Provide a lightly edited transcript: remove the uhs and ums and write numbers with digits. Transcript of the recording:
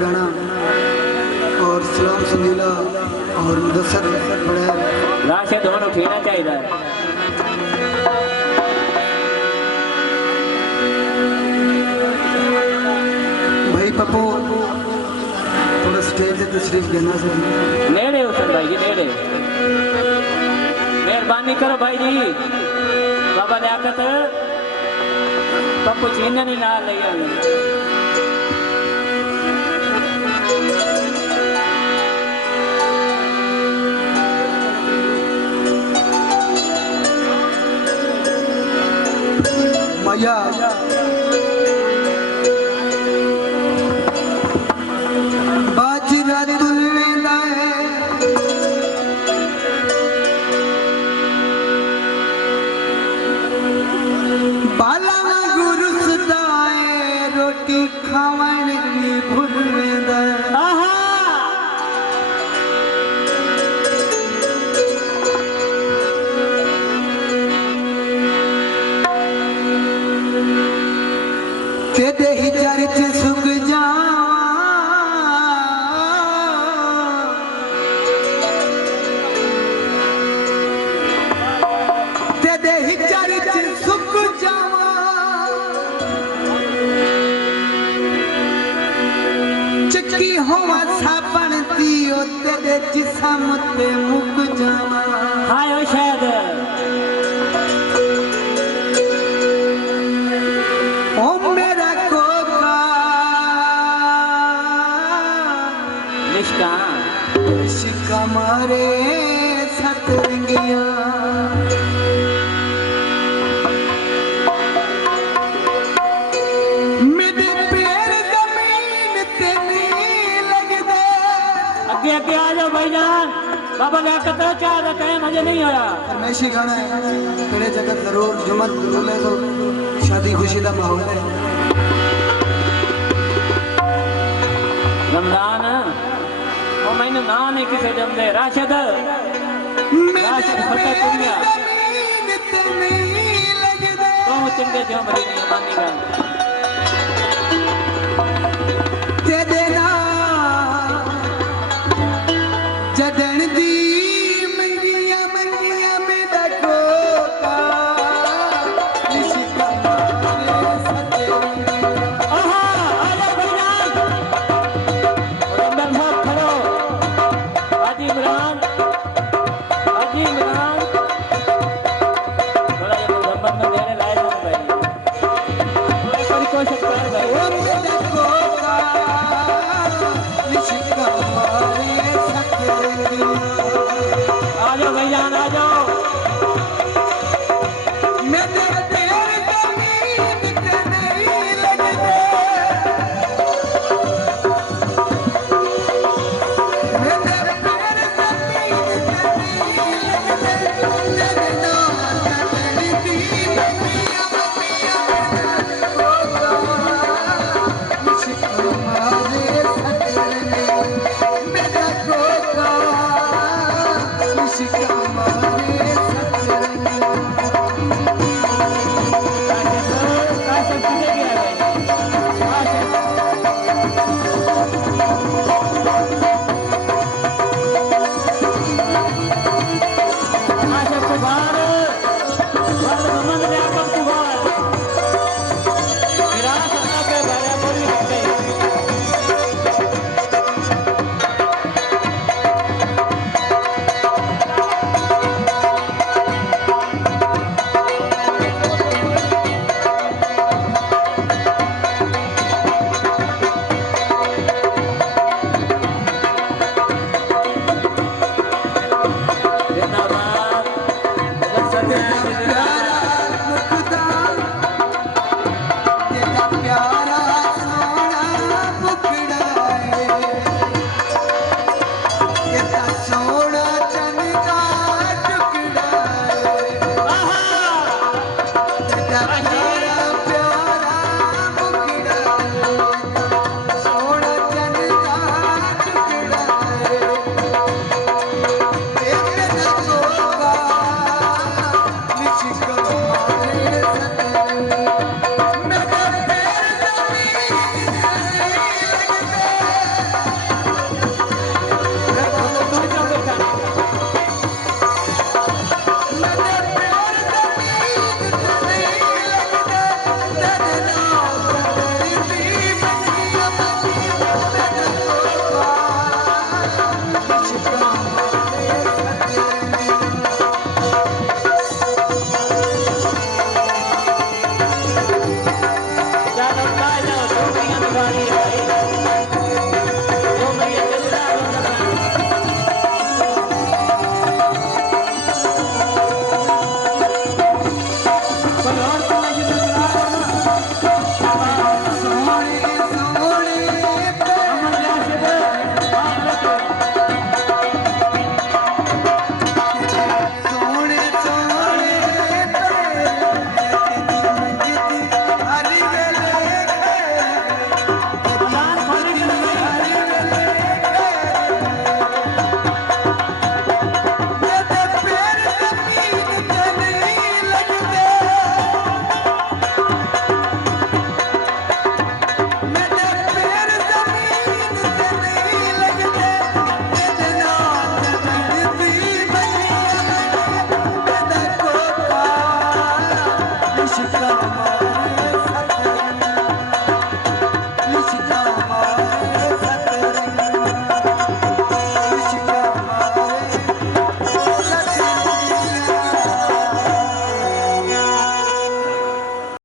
गाना और सलाम संगीला और मुदस्सर बड़े राशे दोनों खेलना चाहिए। भाई पप्पू थोड़ा स्टेज पे तशरीफ देना से नेड़े उतर भाई जी नेड़े मेहरबानी करो भाई जी। बाबा लियाकत पप्पू छीन नहीं ना ले माया बाजरा तुलवेंदा है बाला गुरु सदाए रोटी खावण भी भूल वेंदा है। तेरे ही चर्च सुख जावा तेरे ही चर्च सुख जावा चक्की होवा साबण दियो तेरे जिस्म ते मुक जावा। हायो शायद मारे सतरंगिया मेरे पैर जमीन ते नहीं लगदे। अगे अगे आ जाओ भाईजान। बाबा लियाकत चाह का टाइम अजे नहीं होया। फरमाइशी गाना है तेरे जगत जरूर जुमत बोले तो शादी खुशी का माहौल है। रमजान मैंने ना नहीं किसे जमदे राशिद राशिद फतेह पुनिया तो चंगे जो मरी नहीं मानी गल